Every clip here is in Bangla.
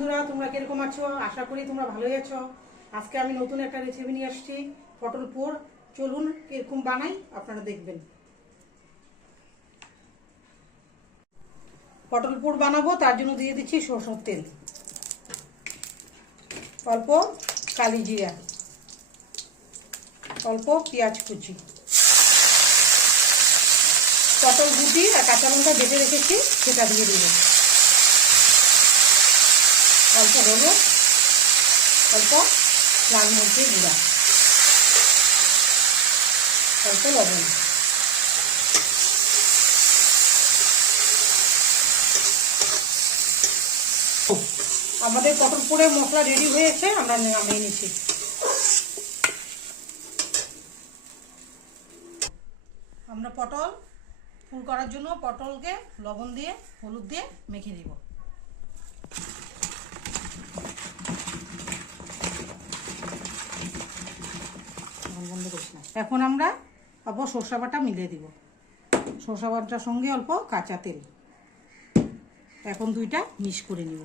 বন্ধুরা, তোমরা কিরকম আছো? আশা করি তোমরা ভালোই আছো। আজকে আমি নতুন একটা রেসিপি নিয়ে আসছি, পটল পোড়। চলুন কিরকম বানাই আপনারা দেখবেন। পটল পোড় বানাবো, তার জন্য দিয়ে দিচ্ছি সরষের তেল, অল্প কালি জিরা, অল্প পেঁয়াজ কুচি, পটল গুটি আর কাঁচা লঙ্কা বেটে রেখেছি সেটা দিয়ে দেবো, অল্প হলুদ, অল্প লাল মরিচের গুঁড়া, অল্প লবণ। আমাদের পটল পোড়ে মশলা রেডি হয়েছে, আমরা নামিয়ে নিচ্ছি। আমরা পটল পুর করার জন্য পটলকে লবণ দিয়ে হলুদ দিয়ে মেখে দিব। এখন আমরা অল্প সরষা বাটা মিলিয়ে দিব, সরষা বাটার সঙ্গে অল্প কাঁচা তেল। এখন দুইটা মিক্স করে নিব।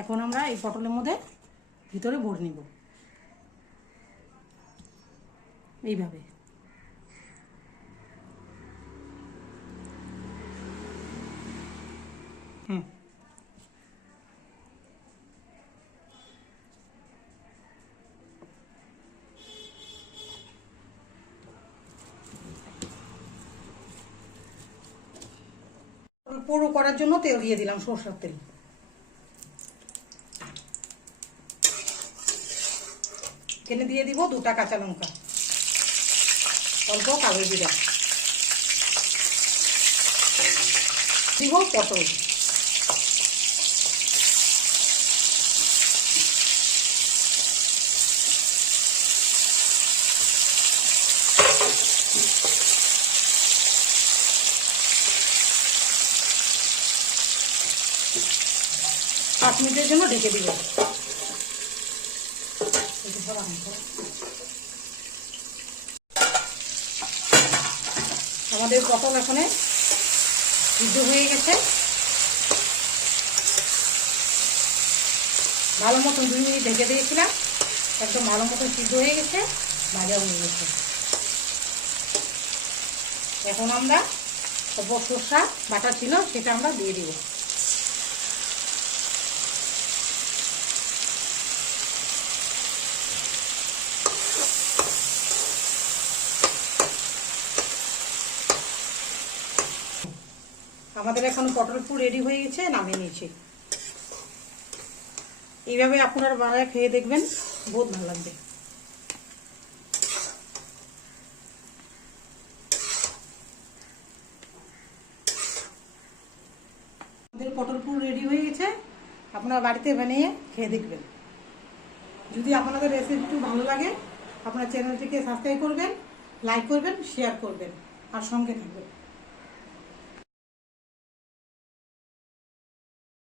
এখন আমরা এই পটলের মধ্যে ভিতরে ভরে নিব এইভাবে। পোড়ো করার জন্য তেল দিয়ে দিলাম, সরষের তেল। এখানে দিয়ে দিব দুটা কাঁচা লঙ্কা, অল্প কালো জিরা, দিব পটল, পাঁচ মিনিটের জন্য ঢেকে দিব। আমাদের পটল এখানে সিদ্ধ হয়ে গেছে, ভালো মতন 2 মিনিট ঢেকে দিয়েছিলাম, একদম ভালো মতন সিদ্ধ হয়ে গেছে, ভাজা হয়ে গেছে। এখন আমরা সরষা বাটা ছিল সেটা আমরা দিয়ে দিব। আমাদের এখন পটল পোড় রেডি হয়ে গেছে, নামিয়ে নিয়েছি। এইভাবে আপনারা বানায় খেয়ে দেখবেন, বহুত ভালো লাগবে। আমাদের পটল পোড় রেডি হয়ে গেছে, আপনারা বাড়িতে বানিয়ে খেয়ে দেখবেন। যদি আপনাদের রেসিপিটি ভালো লাগে, আপনার চ্যানেলটিকে সাবস্ক্রাইব করবেন, লাইক করবেন, শেয়ার করবেন আর সঙ্গে থাকবেন।